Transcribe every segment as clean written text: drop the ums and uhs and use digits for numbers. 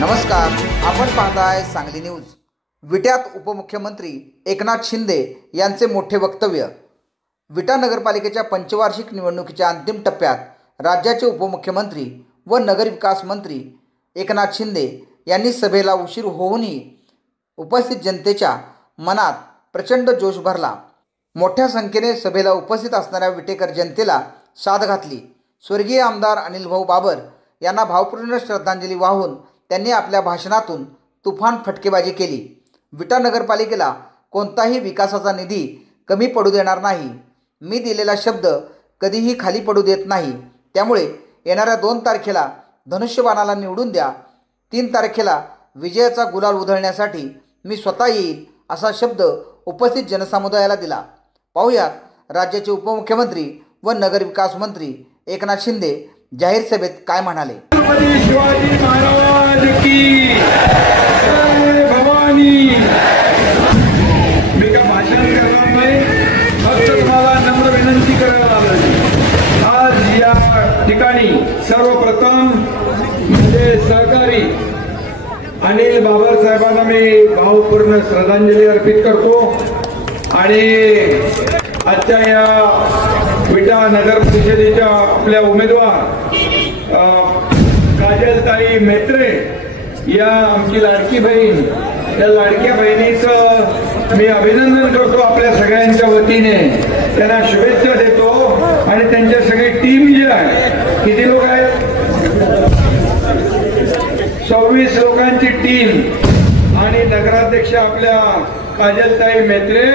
नमस्कार, आपण पाहताय सांगली न्यूज। विट्यात उपमुख्यमंत्री एकनाथ शिंदे यांचे मोठे वक्तव्य। विटा नगरपालिकेच्या पंचवार्षिक निवडणुकीच्या अंतिम टप्प्यात राज्याचे उपमुख्यमंत्री व नगरविकास मंत्री एकनाथ शिंदे यांनी सभेला उशीर होऊनही उपस्थित जनतेच्या मनात प्रचंड जोश भरला। मोठ्या संख्येने सभेला उपस्थित असणाऱ्या विटेकर जनतेला साद घातली। स्वर्गीय आमदार अनिल भाऊ बाबर यांना भावपूर्ण श्रद्धांजली वाहून त्यांनी आपल्या भाषणातून तुफान फटकेबाजी केली। विटा नगरपालिकेला कोणताही विकासाचा निधी कमी पडू देणार नाही। मी दिलेला शब्द कधीही खाली पडू देत नाही। त्यामुळे येणाऱ्या 2 तारखेला धनुष्यबाणाला निवडून द्या। 3 तारखेला विजयाचा गुलाल उधळण्यासाठी मी स्वतः येईल असा शब्द उपस्थित जनसमुदायाला दिला। पाहुयात राज्याचे उपमुख्यमंत्री व नगरविकास मंत्री एकनाथ शिंदे जाहीर सभेत काय म्हणाले। शिवाजी महाराज की भवानी। मी का भाषण करणार नाही, फक्त तुम्हाला नम्र विनंती करायला लागली। आज या ठिकाणी सर्वप्रथम म्हणजे सहकारी अनिल बाबर साहेबांना मी भावपूर्ण श्रद्धांजली अर्पित करतो आणि आजच्या या विटा नगर परिषदेच्या आपल्या उमेदवार काजलताई मेत्रे या आमची लाडकी बहीण, या लाडक्या बहिणीचं मी अभिनंदन करतो आपल्या सगळ्यांच्या वतीने। त्यांना शुभेच्छा देतो आणि त्यांच्या सगळी टीम जी आहे, किती लोक आहेत, 26 लोकांची टीम आणि नगराध्यक्ष आपल्या काजलताई मेत्रे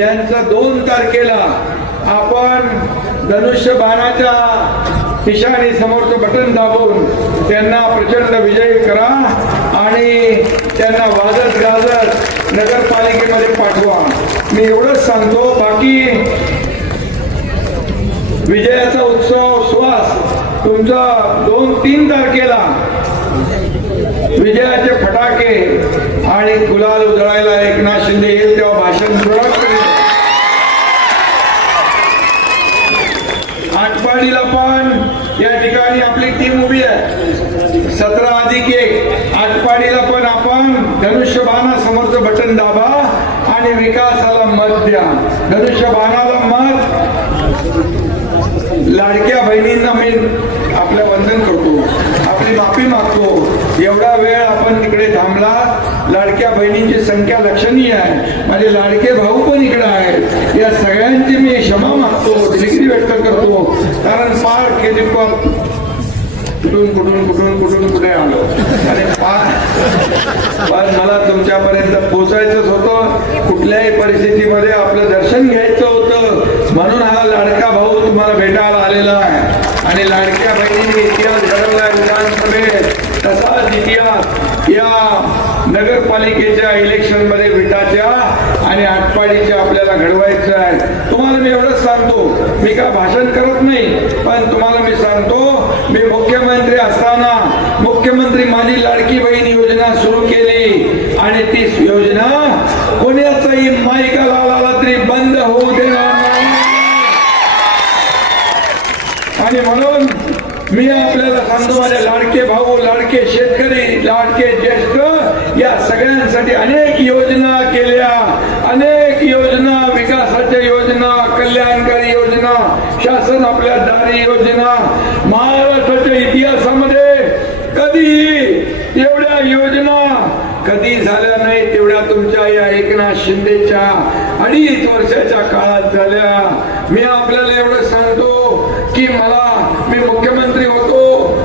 यांचं 2 तारखेला आपण धनुष्यबाणाच्या निशाणी समोरचं बटन दाबून त्यांना प्रचंड विजयी करा आणि त्यांना वाजत गाजत नगरपालिकेमध्ये पाठवा। मी एवढंच सांगतो, बाकी विजयाचा उत्सव श्वास तुमचा 2-3 तारखेला विजयाचे फटाके आणि गुलाल उधळायला एकनाथ शिंदे येईल तेव्हा भाषण सुरुवात करेल। आटपाडीला पण या ठिकाणी आपली टीम उभी आहे, 17+1। आटपाडीला पण आपण धनुष्यबाणा समोरचं बटन दाबा आणि विकासाला मत द्या। धनुष्यबाणाला मत। लाडक्या बहिणींना मी आपलं वंदन करतो, आपली माफी मागतो। एवढा वेळ आपण तिकडे थांबला, लाडक्या बहिणींची संख्या लक्षणीय आहे, माझे लाडके भाऊ पण इकडे आहेत, या सगळ्यांची मी क्षमा मागतो, दिलगिरी व्यक्त करतो। कारण पार केली कुठून कुठे आलो आणि पार मला तुमच्यापर्यंत पोहोचायचंच होतं। कुठल्याही परिस्थितीमध्ये आपलं दर्शन घ्यायचं होतं, म्हणून हा लाडका भाऊ तुम्हाला भेटायला आलेला आहे। आणि लाडक्या बहिणीने इतिहास घडवला विधानसभेत, तसाच इतिहास या नगरपालिकेच्या इलेक्शन मध्ये विटाच्या आणि आटपाडीच्या आपल्याला घडवायचं आहे। तुम्हाला मी एवढंच सांगतो, मी का भाषण करत नाही, पण तुम्हाला मी सांगतो, मी मुख्यमंत्री असताना मुख्यमंत्री माझी लाडकी बहीण योजना सुरू केली आणि ती योजना कोणाचाही माईका लावला तरी बंद होऊ देणार नाही। आणि म्हणून मी आपल्याला सांगतो, माझे लाडके भाऊ, लाडके शेतकरी, लाडके ज्येष्ठ, या सगळ्यांसाठी अनेक योजना केल्या, अनेक योजना, विकासाच्या योजना, कल्याणकारी योजना, शासन आपल्या दारी योजना। महाराष्ट्राच्या इतिहासामध्ये कधीही एवढ्या योजना कधी झाल्या नाही, तेवढ्या तुमच्या या एकनाथ शिंदेच्या 2.5 वर्षाच्या काळात झाल्या। मी आपल्याला एवढं सांगतो की मी मुख्यमंत्री होतो,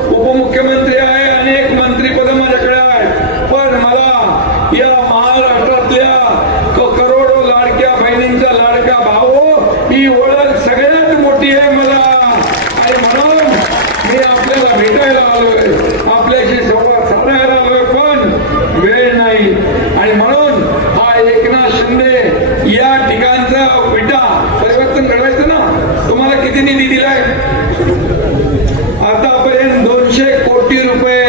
उपमुख्यमंत्री आहे, अनेक मंत्रीपद माझ्याकडे आहेत, पण मला या महाराष्ट्रातल्या करोडो लाडक्या बहिणींचा लाडका भाऊ ही ओळख सगळ्यात मोठी आहे मला। आणि म्हणून मी आपल्याला भेटायला आलोय, आपल्याशी संवाद साधायला आलोय, पण वेळ नाही। आणि म्हणून हा एकनाथ शिंदे या ठिकाणचा विटा परिवर्तन घडवायचं ना, तुम्हाला किती निधी दिलाय? आतापर्यंत 200 कोटी रुपये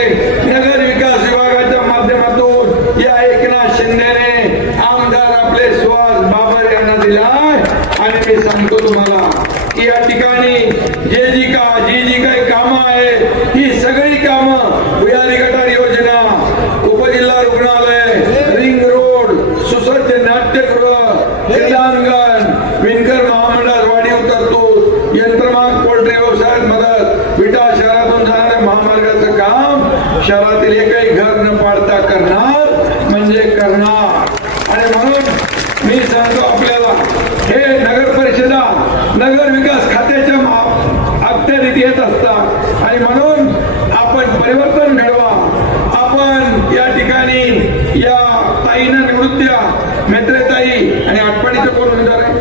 नगर विकास विभागाच्या माध्यमातून या एकनाथ शिंदेने आमदार आपले सुहास बाबर यांना दिलाय। आणि मी सांगतो तुम्हाला की या ठिकाणी जी काही कामं आहेत, ही सगळी कामं भुयारी गटार योजना, शहरातील एकही घर न पाडता करणार म्हणजे करणार. आणि म्हणून मी सांगतो आपल्याला, हे नगर परिषदा नगर विकास खात्याच्या अखत्यारीत येत असतात आणि म्हणून आपण परिवर्तन घडवा. आपण या ठिकाणी या ताईंना निवडून द्या, मेत्रेताई आणि आटपाडीचं कोण उमेदवार आहे?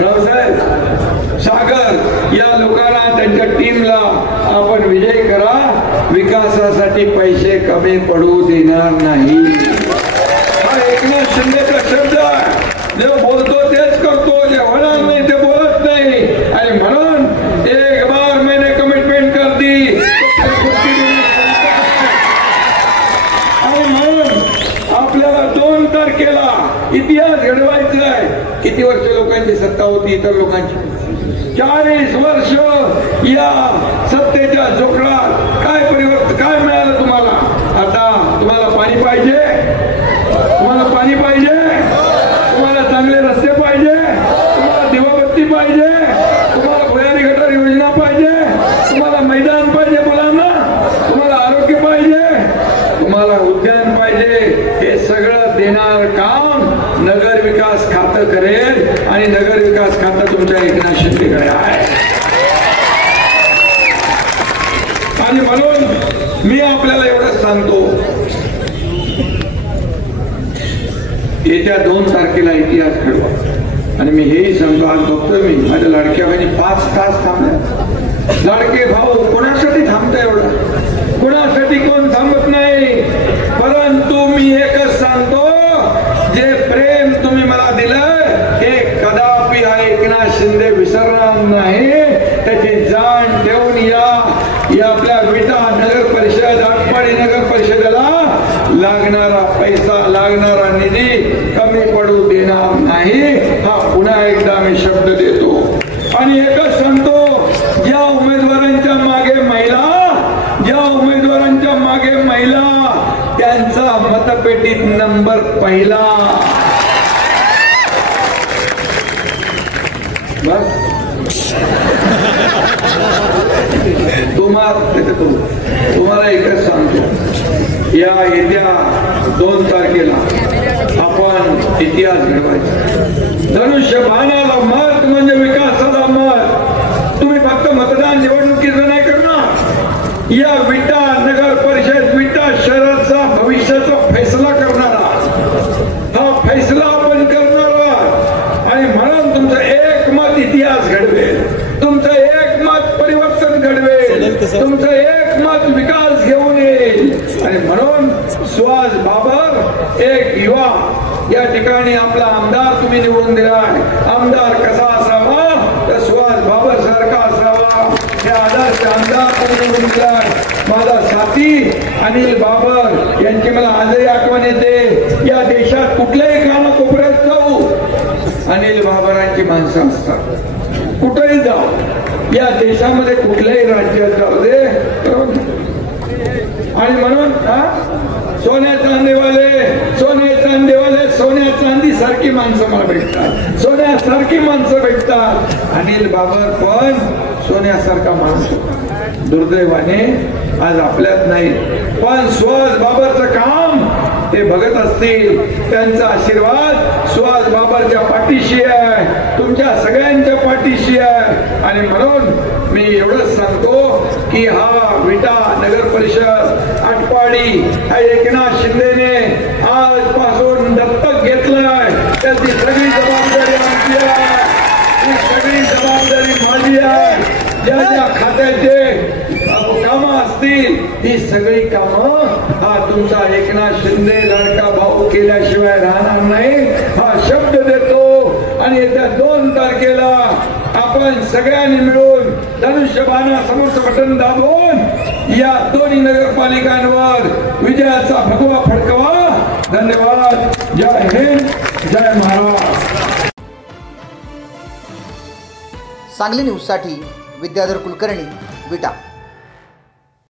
रावसाहेब सागर या लोकांना, त्यांच्या टीमला आपण विजयी करा. विकासासाठी पैसे कमी पडू देणार नाही. हा एकनाथ शिंदेचा शब्द आहे. जे बोलतो तेच करतो, जे होणार नाही ते बोलत नाही. आणि म्हणून एक बार मैंने कमिटमेंट कर दी. आणि म्हणून आपल्याला 2 तारखेला इतिहास घडवायचा आहे. किती वर्ष लोकांची सत्ता होती इतर लोकांची? 40 वर्ष या सत्तेच्या जोखडात काय परिवर्तन, काय मिळालं तुम्हाला? आता तुम्हाला पाणी पाहिजे, तुम्हाला पाणी पाहिजे, तुम्हाला चांगले रस्ते पाहिजे, तुम्हाला दिवाबत्ती पाहिजे, तुम्हाला भुयारी गटार योजना पाहिजे, तुम्हाला मैदान पाहिजे मुलांना, तुम्हाला आरोग्य पाहिजे, तुम्हाला उद्यान पाहिजे. हे सगळं देणार काम नगर विकास खातं करेल आणि नगर विकास खातं तुमच्या एकनाथ शिंदेकडे आहे. आणि म्हणून मी आपल्याला एवढंच सांगतो, येत्या 2 तारखेला इतिहास घडवा. आणि मी हेही सांगतो, आज बघतोय मी माझ्या लाडक्या बहिणी 5 तास थांबल्या. लाडके भाऊ कोणासाठी थांबता एवढं? कोणासाठी कोण थांबत नाही. परंतु मी एकच सांगतो, जे प्रेम तुम्ही मला दिलं हे कदापि एकनाथ शिंदे विसरणार नाही. त्याची जाण ठेवून या आपल्या विटा नगर परिषद, आटपाडी नगर परिषदेला लागणारा पैसा, लागणारा निधी कमी पडू देणार नाही. हा पुन्हा एकदा मी शब्द देतो. आणि एकच सांगतो, ज्या उमेदवारांच्या मागे महिला, त्यांचा मतपेटीत नंबर पहिला. बस तुम्हाला एकच सांगतो, या येत्या 2 तारखेला आपण इतिहास घडवायचा. धनुष्यबाणाला मत म्हणजे विकासाला मत. तुम्ही फक्त मतदान निवडणुकीचं नाही करणार, या विटा नगर परिषद, विटा शहराचा भविष्याचा फैसला करणारा हा फैसला आपण करणार. आणि म्हणून तुमचं एक मत इतिहास घडवेल, तुमचं एक मत परिवर्तन घडवेल, तुमचं एक मत विकास घेऊन येईल. आणि म्हणून सुहास बाबर एक युवा या ठिकाणी आपला आमदार तुम्ही निवडून दिलाय. आमदार कसा असावा तर सुहास बाबर सारखा असावा. हे आदर्श आमदार तुम्ही निवडून दिलाय. माझा साथी अनिल बाबर यांची मला आजही आठवण येते. या देशात कुठल्याही कानाकोपऱ्यात जाऊ, अनिल बाबरांची माणसं असतात. कुठेही जाऊ, या देशामध्ये कुठल्याही राज्यात जाऊ दे. आणि म्हणून सोन्या चांदीवाले सोन्या चांदी सारखी माणसं मला भेटतात, सोन्यासारखी माणसं भेटतात. अनिल बाबर पण सोन्यासारखा माणूस होता. दुर्दैवाने आज आपल्यात नाही. पण सुहास बाबरचं काम ते बघत असतील, त्यांचा आशीर्वाद सुहास बाबरच्या पाठीशी आहे, तुमच्या सगळ्यांच्या पाठीशी आहे. आणि म्हणून मी एवढंच सांगतो की हा विटा नगर परिषद, आटपाडी हा एकनाथ शिंदेने आजपासून दत्तक घेतलाय. त्याची सगळी जबाबदारी आमची आहे, ही सगळी जबाबदारी माझी आहे. ज्या खात्याचे कामं असतील ही सगळी कामं हा तुमचा एकनाथ शिंदे लाडका भाऊ केल्याशिवाय राहणार नाही, हा शब्द देतो. आणि येत्या 2 तारखेला आपण सगळ्यांनी मिळून धनुष्यबाणा समोरचं बटन दाबून या दोन्ही नगरपालिकांवर विजयाचा भगवा फडकवा. धन्यवाद. जय हिंद, जय महाराष्ट्र. सांगली न्यूजसाठी विद्याधर कुलकर्णी, विटा.